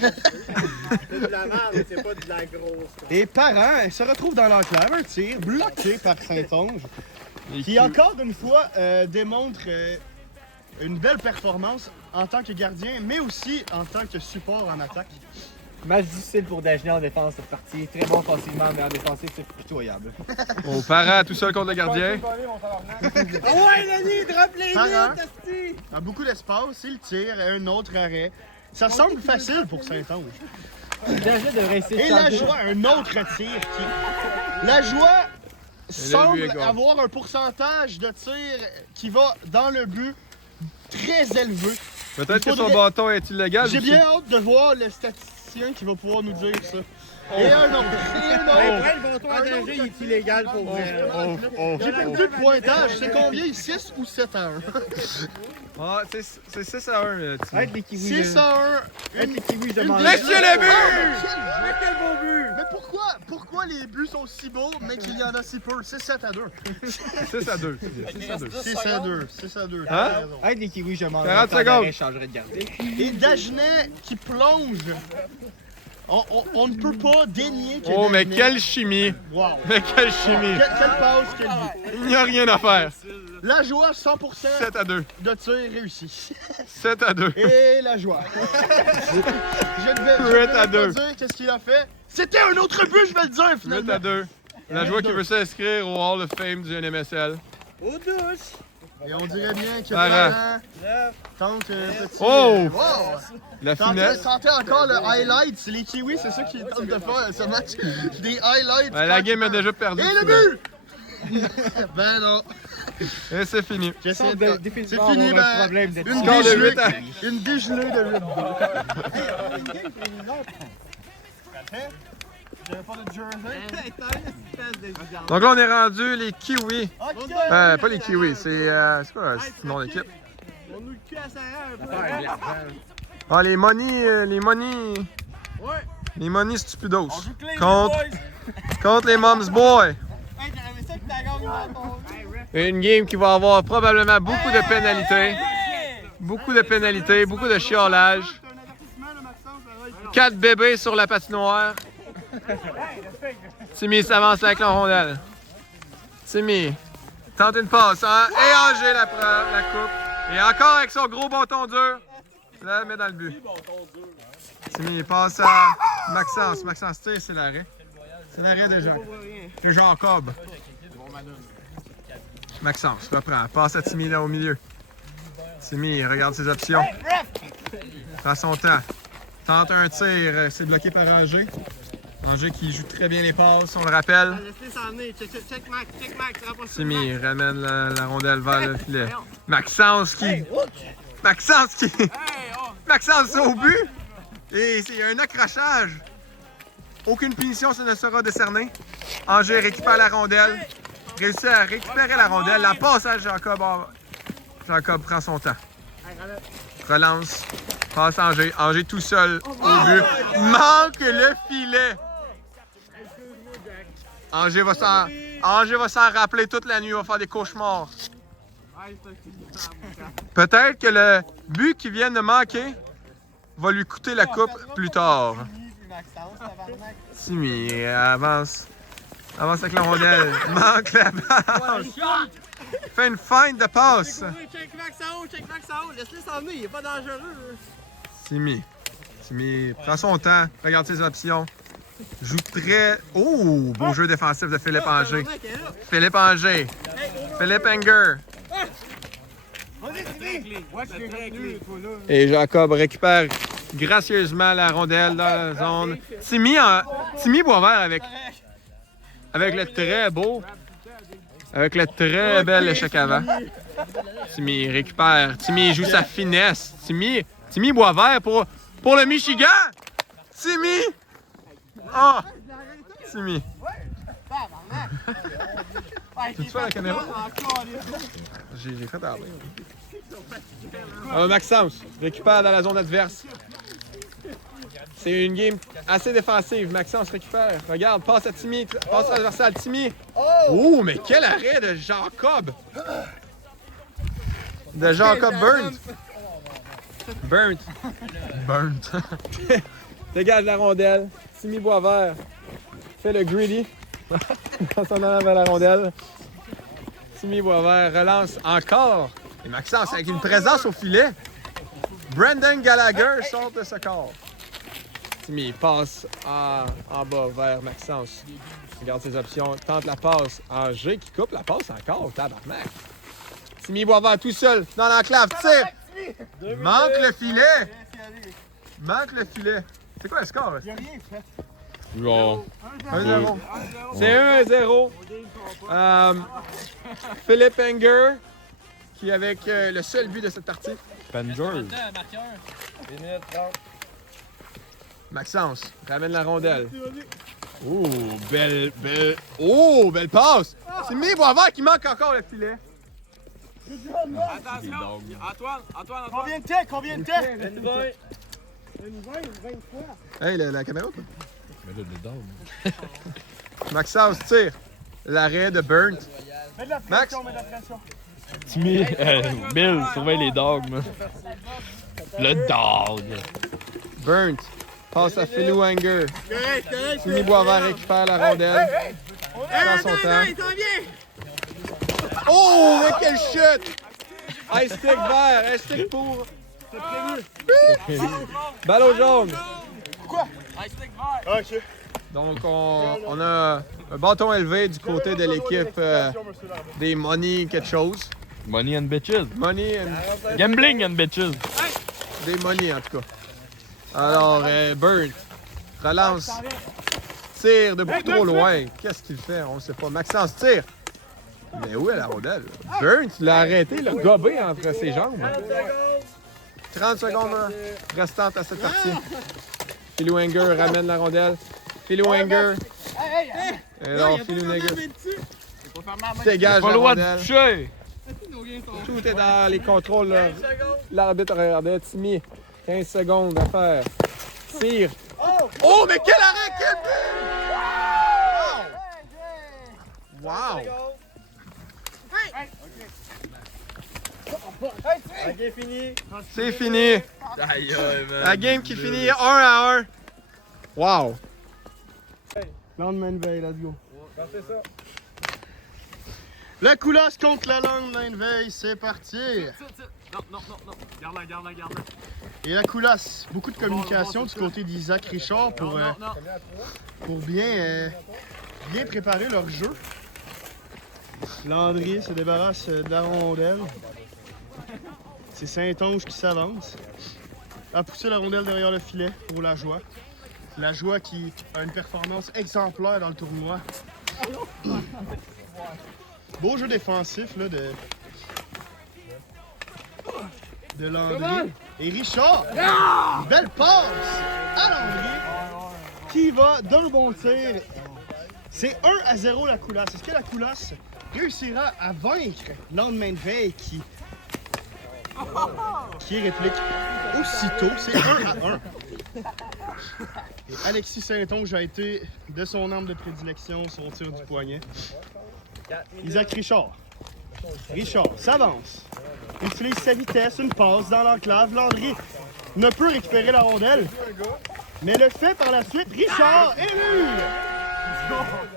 C'est de la merde, c'est pas de la grosse. Les parents se retrouvent dans l'enclave, un tir bloqué par Saint-Onge, Les qui Kiwis- encore une fois démontre une belle performance en tant que gardien, mais aussi en tant que support en attaque. Match difficile pour Dagenet en défense cette partie. Très bon offensivement, mais en défensif, c'est pitoyable. Aux parents tout seul contre le gardien. Ah ouais, Lenny, drop les Parent. lits, asti! A beaucoup d'espace, il tire et un autre arrêt. Ça semble facile pour Saint-Onge. Dagenet devrait essayer Et de la changer. joie, un autre tir qui... La joie semble est gros. avoir un pourcentage de tir qui va dans le but très élevé. Peut-être que son faudrait- bâton est illégal. J'ai aussi. bien hâte de voir le statisticien qui va pouvoir nous dire ça. Et un autre, et un Hey, autre. prends le bâton à danger, il est illégal pour vrai. J'ai perdu le pointage. C'est combien? 6 ou 7 à 1? Ah, c'est 6 à 1. Arrête les Kiwis. 6 à 1. Arrête les Kiwis, je Une demande. Monsieur le but! Mais quel beau but! Mais pourquoi les buts sont si beaux, mais qu'il y en a si peu? C'est 7 à 2. 6 à 2. 6 à 2. 6 à 2. 6 à 2. Hein? T'as raison. Arrête les Kiwis, je demande. 40 secondes. Je changerais de gardien. Et Dagenet qui plonge. On ne peut pas dénier que Oh, mais Dagenet- quelle chimie! Wow! Mais quelle chimie! Quelle passe, quel but! Il n'y a rien à faire. La joie, 100% 7 à 2. de tir réussi. 7 à 2. Et la joie. Je ne vais Huit à pas deux. dire qu'est-ce qu'il a fait. C'était un autre but, je vais le dire 8 finalement. à 2. La joie qui veut s'inscrire au Hall of Fame du NMSL. Aux douches! Et on dirait bien que Parent. Parent tente un petit... Oh! wow. La finesse. Tentez encore le highlight. Les Kiwis, c'est ça qu'ils tentent de faire ce match. Des highlights. Ben, la game est déjà perdue. Et le but! Ben non. Et c'est fini. J'essaie de- de... définitivement C'est fini, avoir un ben, problème d'être une score de dégelée, 8 à- une dégelée de 8 Donc là, on est rendu les Kiwis. Pas les Kiwis, c'est quoi ce nom d'équipe? On nous le cul à serrer un peu. Ah, les Money. Les Money Stupidos. Contre les Moms Boy. Hey, j'avais ça que t'as gagné dans ton... Et une game qui va avoir probablement beaucoup de pénalités. Beaucoup de pénalités, beaucoup de chiolage. 4 bébés sur la patinoire. Timmy s'avance avec la rondelle. Timmy tente une passe. Hein? Et Angers la prend, la coupe. Et encore avec son gros bâton dur. Là, met dans le but. Timmy passe à Maxence. Maxence tire, c'est l'arrêt. C'est l'arrêt de Jacques. De Jacob. Maxence reprend. Passe à Timmy là au milieu. Timmy regarde ses options. Prend son temps. Tente un tir. C'est bloqué par Angers. Angers qui joue très bien les passes, on le rappelle. Laisse-les s'en venir. Check Max, ça va pas Timmy ramène la rondelle vers le filet. Maxence qui... Maxence au but! Et il y a un accrochage. Aucune punition ne sera décernée. Angers récupère la rondelle. Réussit à récupérer la rondelle. La passe à Jacob. Jacob prend son temps. Relance. Passe à Angers. Angers tout seul au but. Manque le filet. Angers va s'en rappeler toute la nuit. Il va faire des cauchemars. Peut-être que le but qui vient de manquer va lui coûter la coupe plus tard. Maxence, tabarnak. Timmy avance. Avance avec la rondelle. Manque la balle. Fait une feinte de passe. Check Max en haut, check Max en haut. Laisse-le s'emmener, il est pas dangereux. Timmy. Timmy prend son temps. Regarde ses options. Joue très... Oh! Beau jeu défensif de Philippe Anger. Philippe Anger. Philippe Anger. Et Jacob récupère gracieusement la rondelle dans la zone. Timmy Boisvert avec le très beau, avec le très bel échec avant. Timmy récupère. Timmy joue sa finesse. Timmy Boisvert pour le Michigan. Timmy! Ah! Timmy. Tu fais la caméra? J'ai fait à Maxence récupère dans la zone adverse. C'est une game assez défensive. Maxence récupère. Regarde, passe à Timmy. Passe transversale. Timmy. Oh, mais quel arrêt de Jacob! De Jacob Burnt. Dégage la rondelle. Timmy Boisvert fait le greedy. En s'en allant vers la rondelle. Timmy Boisvert relance encore. Et Maxence avec une présence au filet. Brendan Gallagher sort de ce corps. Timmy passe en bas vers Maxence. Regarde ses options. Tente la passe. Anger qui coupe la passe encore. Tabarnak. Timmy Boisvert tout seul dans l'enclave. Tire. Manque le filet. C'est quoi le score? Il a rien fait. Bon. 1-0. C'est 1-0. Philippe Anger qui avec le seul but de cette partie. Panger. Maxence ramène la rondelle. Oh, belle passe. C'est Timmy Boisvert qui manque encore le filet. Attention! Antoine! Combien de temps? Combien de temps? Une 20. Une 20 fois. Hey, la caméra quoi? Maxence tire. L'arrêt de Burnt. Mets de la Max? pression, mets de la pression. Timmy, Bill, surveille les dogs, man. Le dog. Burnt. Passe à Philou Anger. Correct. Timmy Boisvert récupère la rondelle. Prend son temps. Il s'en vient. Oh, mais quelle chute! Ice stick vert, ice stick pour. Ballon jaune. Ok. Donc, on a un bâton élevé du côté de l'équipe des Money quelque chose. Money and bitches. Money and... Gambling and bitches. Des Money, en tout cas. Alors, Burnt relance. Tire de beaucoup trop loin. Qu'est-ce qu'il fait? On ne sait pas. Maxence tire. Mais où est la rondelle? Burnt, il l'a arrêté, il l'a gobé entre ses jambes. 30 secondes restantes à cette partie. Philou Anger ramène la rondelle. Philou Anger. Et alors, Philou Anger dégage Pas la le droit de rondelle. toucher. Tout est dans les contrôles. Là. L'arbitre regardait. Timmy, 15 secondes à faire. Tire. Oh, mais quel arrêt! Quel but! Wow! Ok, fini. C'est fini. La game qui finit 1-1. Wow! Lendemain de veille, let's go. La coulasse contre la lendemain de veille, c'est parti. Non. Garde-la. Et la coulasse, beaucoup de communication du côté d'Isaac Richard pour bien préparer leur jeu. Landry se débarrasse de la rondelle. C'est Saint-Onge qui s'avance. A poussé la rondelle derrière le filet pour la joie. La joie qui a une performance exemplaire dans le tournoi. Beau jeu défensif là, de Landry. Et Richard, belle passe à Landry qui va d'un bon tir. C'est 1-0 la coulasse. Est-ce que la coulasse réussira à vaincre lendemain de veille qui réplique aussitôt? C'est 1-1. Et Alexis Saint-Onge a été de son arme de prédilection, son tir du poignet. Isaac Richard. Richard s'avance. Utilise sa vitesse, une passe dans l'enclave. Landry ne peut récupérer la rondelle. Mais le fait par la suite, Richard et but!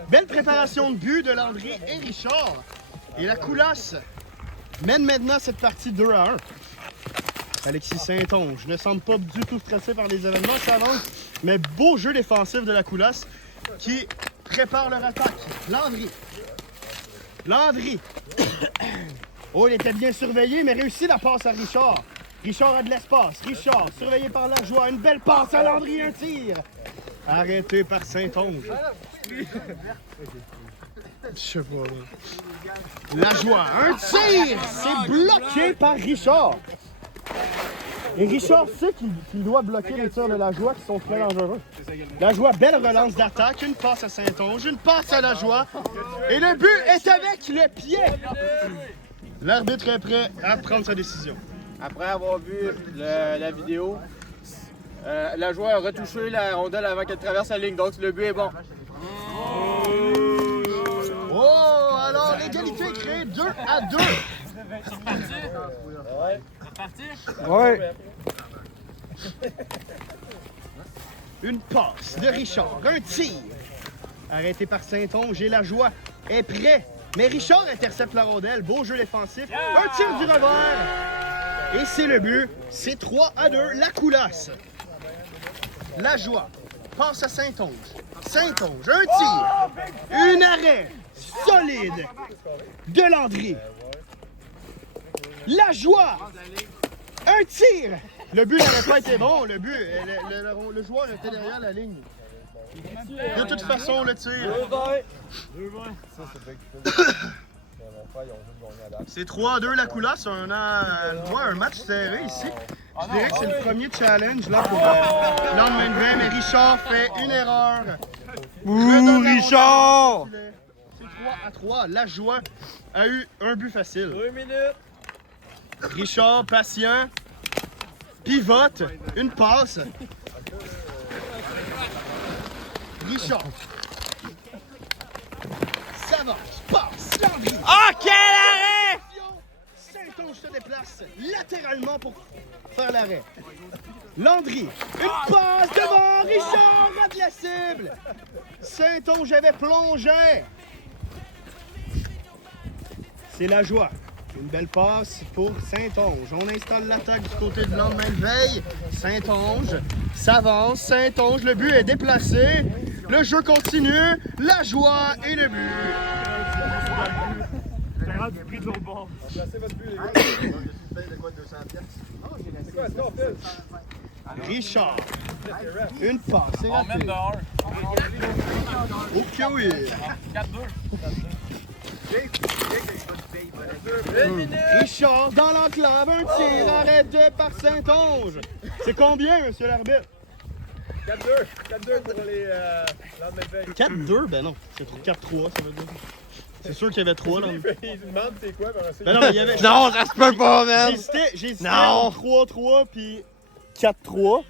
Belle préparation de but de Landry et Richard. Et la Coulasse mène maintenant cette partie 2-1. Alexis Saint-Onge ne semble pas du tout stressé par les événements, ça avance. Mais beau jeu défensif de la Coulasse qui prépare leur attaque. Landry. Landry. Oh, il était bien surveillé, mais réussit la passe à Richard. Richard a de l'espace. Richard, surveillé par Lajoie. Une belle passe à Landry, un tir. Arrêté par Saint-Onge. Je sais pas. Lajoie, un tir. C'est bloqué par Richard. Et Richard sait qu'il doit bloquer les tirs de Lajoie qui sont très dangereux. Lajoie, belle relance d'attaque. Une passe à Saint-Onge, une passe à Lajoie. Et le but est avec le pied. L'arbitre est prêt à prendre sa décision. Après avoir vu la vidéo, Lajoie a retouché la rondelle avant qu'elle traverse la ligne, donc le but est bon. Oh, alors l'égalité est créée 2-2. Ouais. Une passe de Richard, un tir. Arrêté par Saint-Onge et Lajoie est prêt. Mais Richard intercepte la rondelle, beau jeu défensif, un tir du revers. Et c'est le but, c'est 3-2, la Coulasse. Lajoie passe à Saint-Onge. Saint-Onge, un tir. Un arrêt solide de Landry. Lajoie, un tir. Le but n'aurait pas été bon, le but, le joueur était derrière la ligne. De toute façon, le tir. C'est 3-2 la Coulasse. On a un match serré ici. Je dirais que c'est le premier challenge là pour le lendemain de veille, mais Richard fait une erreur. Ouh, Richard! C'est 3-3. Lajoie a eu un but facile. 2 minutes. Richard, patient, pivote, une passe. Richard. S'avance, passe, Landry. Ah, quel arrêt! Saint-Onge se déplace latéralement pour faire l'arrêt. Landry, une passe devant, Richard rate la cible. Saint-Onge avait plongé. C'est Lajoie. Une belle passe pour Saint-Onge. On installe l'attaque du côté de lendemain de veille. Saint-Onge s'avance. Saint-Onge, le but est déplacé. Le jeu continue. Lajoie et le but. Richard. Une passe. C'est On mène de rapide. 1. Ok, oui. 4-2. Richard dans l'enclave, un tir arrêté par Saint-Onge. C'est combien, monsieur l'arbitre? 4-2 pour les lendemain de veille. 4-2? Ben non, c'est 4-3, ça veut dire. C'est sûr qu'il y avait 3 là. Il demande c'est quoi, Ben non, mais il y avait. Non, ça se peut pas, man! J'ai hésité Non. entre 3-3 puis 4-3.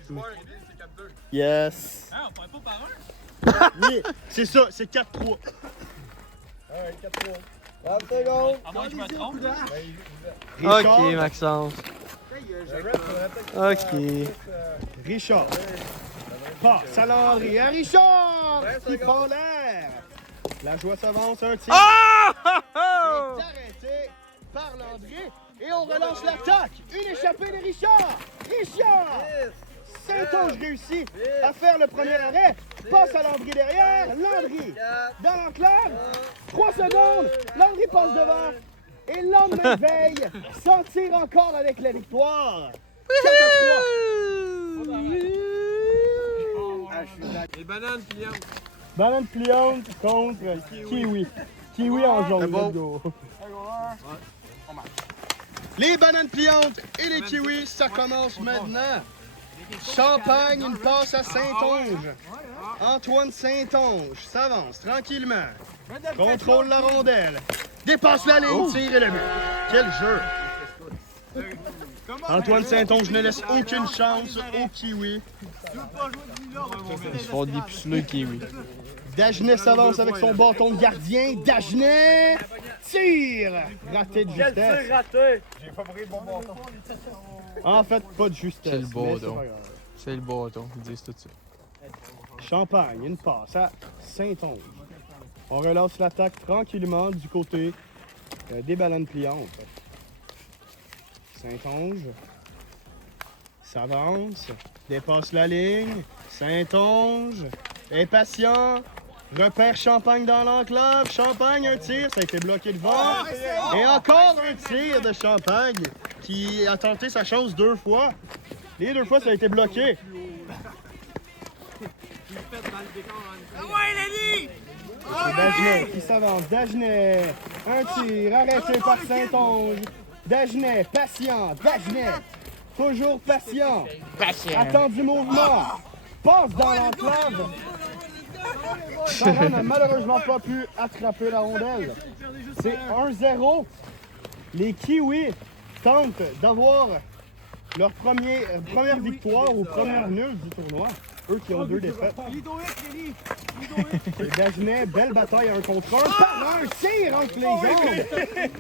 Yes. Ah, on pourrait pas par un? Oui, c'est ça, c'est 4-3. Ouais, 4-3. À moins que je me trompe. Richard, Ok, Maxence. Ok. Richard. Passe à Landry. À Richard qui prend l'air. Lajoie s'avance, un tir. Ah! est arrêté par Landry et on relance l'attaque. Une échappée de Richard. Richard! Saint-Onge réussit à faire le premier arrêt. Passe à Landry derrière. Landry dans l'enclave. 3 secondes. Landry passe devant. Et le lendemain de veille, s'en tire encore avec la victoire. 4-3. Les bananes pliantes. Banane pliante contre Kiwi. Kiwi en jaune. Let's go. Les bananes pliantes et les kiwis, ça commence maintenant. Champagne, une passe à Saint-Onge. Antoine Saint-Onge s'avance tranquillement. Contrôle la rondelle. Dépasse la ligne, tire et le but. Quel jeu. Antoine Saint-Onge ne laisse aucune chance aux kiwis. Ils se font dépuceler, Kiwi. Dagenet s'avance avec son bâton de gardien. Dagenet tire. Raté de justesse. raté! J'ai pas pris le bon bâton. En fait, pas de justesse. C'est le mais bâton. pas grave. C'est le bâton, ils disent tout ça. Champagne, une passe à Saint-Onge. On relance l'attaque tranquillement du côté des ballons pliantes. Saint-Onge s'avance, dépasse la ligne. Saint-Onge est patient. Repère Champagne dans l'enclave. Champagne, un tir, ça a été bloqué devant. Et encore un tir de Champagne qui a tenté sa chance 2 fois. Les 2 fois, ça a été bloqué. C'est Dagenet qui s'avance. Dagenet, un tir arrêté par Saint-Onge. Dagenet, patient. Dagenet, toujours patient. Attend du mouvement. Passe dans l'enclave. Charan n'a malheureusement pas pu attraper la rondelle. C'est 1-0. Les Kiwis tentent d'avoir leur première victoire ou première nulle du tournoi. Eux qui ont 2 défaites. Et Dagenet, belle bataille 1 contre 1. Par un tir entre les jambes.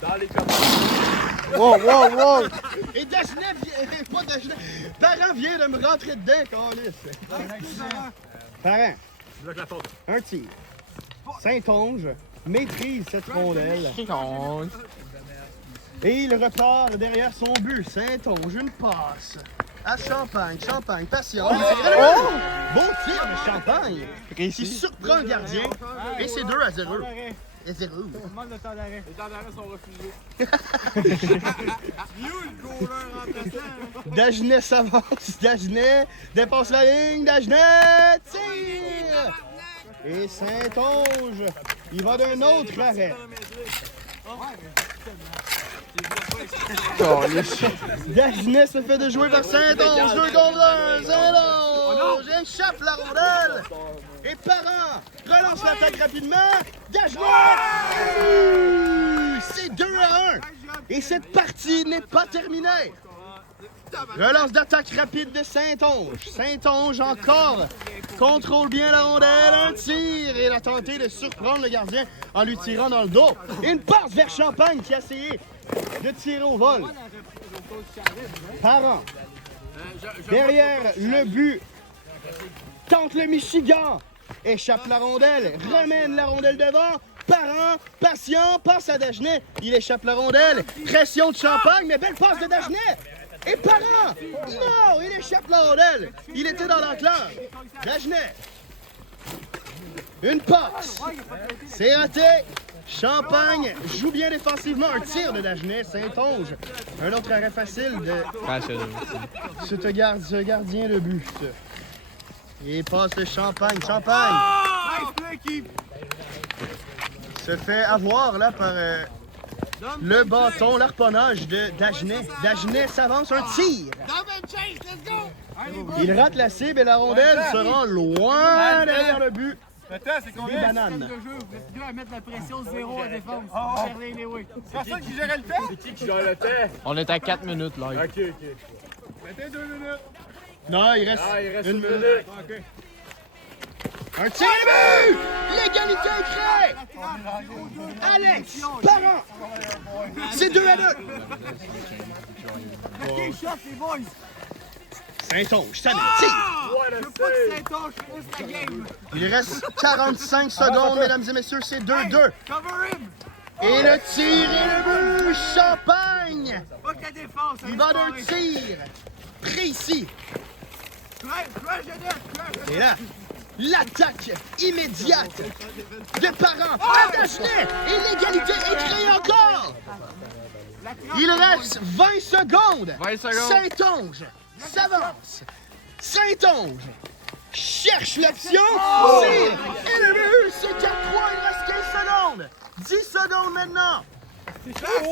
Dans les commentaires. Wow. Et Dagenet vient... Pas Dagenet. Parent vient de me rentrer dedans, câlisse. Parent. Un tir. Saint-Onge maîtrise cette rondelle. Et il repart derrière son but. Saint-Onge, une passe. À Champagne. Champagne, patient. Oh! Bon tir de Champagne. Qui surprend le gardien. Et c'est 2-0. Et 0. Les temps d'arrêt sont refusés. Dagenet s'avance. Dagenet dépasse la ligne. Dagenet tire. Et Saint-Onge, il va d'un autre arrêt. Dagenet se fait de jouer par Saint-Onge. 2 contre 1. Saint-Onge échappe la rondelle. Et Parent relance l'attaque rapidement. Dagenet! C'est 2-1. Et cette partie n'est pas terminée. Relance d'attaque rapide de Saint-Onge. Saint-Onge encore contrôle bien la rondelle. Un tir et il a tenté de surprendre le gardien en lui tirant dans le dos. Et une passe vers Champagne qui a essayé de tirer au vol. Parent, derrière le but, tente le Michigan. Échappe la rondelle, ramène la rondelle devant. Parent, patient, passe à Dagenet. Il échappe la rondelle. Pression de Champagne, mais belle passe de Dagenet. Et Parent! Non! Il échappe la rondelle! Il était dans l'enclave! Dagenet! Une passe! C'est raté! Champagne joue bien défensivement. Un tir de Dagenet. Saint-Onge. Un autre arrêt facile de ce gardien de but. Et passe de Champagne. Champagne! Se fait avoir là par... le bâton, l'arponnage de Dagenet. Dagenet s'avance, un tir. Il rate la cible et la rondelle se rend loin derrière le but. Des bananes. Vous êtes deux à mettre la pression 0 à défense. Personne qui gérait le temps? C'est qui gère le temps? On est à 4 minutes, là. Ok. Mettez 2 minutes. Non, il reste, une minute. Ok. Un tir et but! L'égalité est créée! Alex, Parent! C'est 2-2. Ok, shot, les boys. Saint-Onge, ça tire! Je veux pas que Saint-Onge finisse la game. Il reste 45 secondes, mesdames et messieurs, c'est 2-2. Cover him. Et le tir et le but! Champagne! Pas que la défense. Il va d'un tir précis. Et là, l'attaque immédiate de Parent à Dagenet et l'égalité est créée encore. Il reste 20 secondes. 20 secondes. Saint-Onge s'avance. Saint-Onge cherche l'action. Tire et le but, c'est 4-3, il reste 15 secondes. 10 secondes maintenant.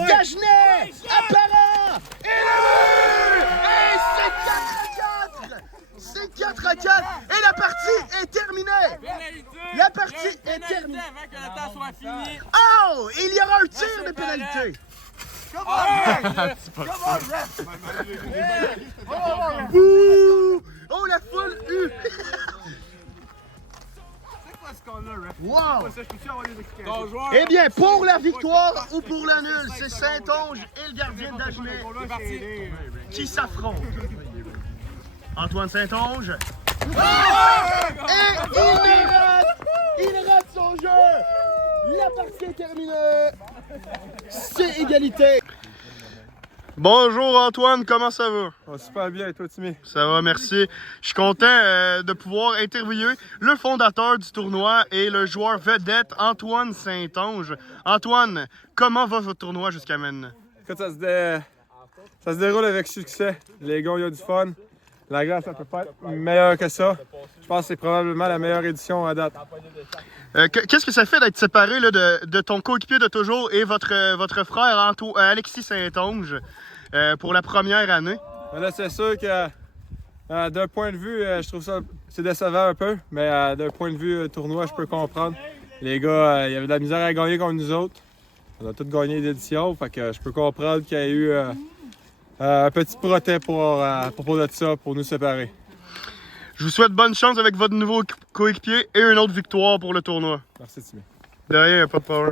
Dagenet à Parent et le but. Et c'est 4-4. C'est 4-4 et la partie est terminée! La partie est terminée! Avant que le temps soit fini! Oh! Il y aura un tir de pénalité! Bouh! Oh, la foule hue! C'est quoi ce qu'on a, ref? Wow! Ça, je peux-tu avoir des explications? Ton joueur. Eh bien, pour la victoire ou pour la nulle, c'est Saint-Onge et le gardien de Dagenet C'est parti! qui s'affrontent. Antoine Saint-Onge Il rate son jeu! La partie est terminée! C'est égalité! Bonjour Antoine, comment ça va? Super bien, et toi, Timmy? Ça va, merci. Je suis content de pouvoir interviewer le fondateur du tournoi et le joueur vedette Antoine Saint-Onge. Antoine, comment va votre tournoi jusqu'à maintenant? Écoute, ça se déroule avec succès. Les gars, il y a du fun. La glace, ça peut pas être meilleure que ça. Je pense que c'est probablement la meilleure édition à date. Qu'est-ce que ça fait d'être séparé là, de ton coéquipier de toujours et votre frère Alexis Saint-Onge pour la première année? Là, c'est sûr que d'un point de vue, je trouve ça c'est décevant un peu, mais d'un point de vue tournoi, je peux comprendre. Les gars, il y avait de la misère à gagner contre nous autres. On a tous gagné l'édition, fait que je peux comprendre qu'il y a eu un petit protêt à propos de ça pour nous séparer. Je vous souhaite bonne chance avec votre nouveau coéquipier et une autre victoire pour le tournoi. Merci, Timmy. De rien, pas de problème.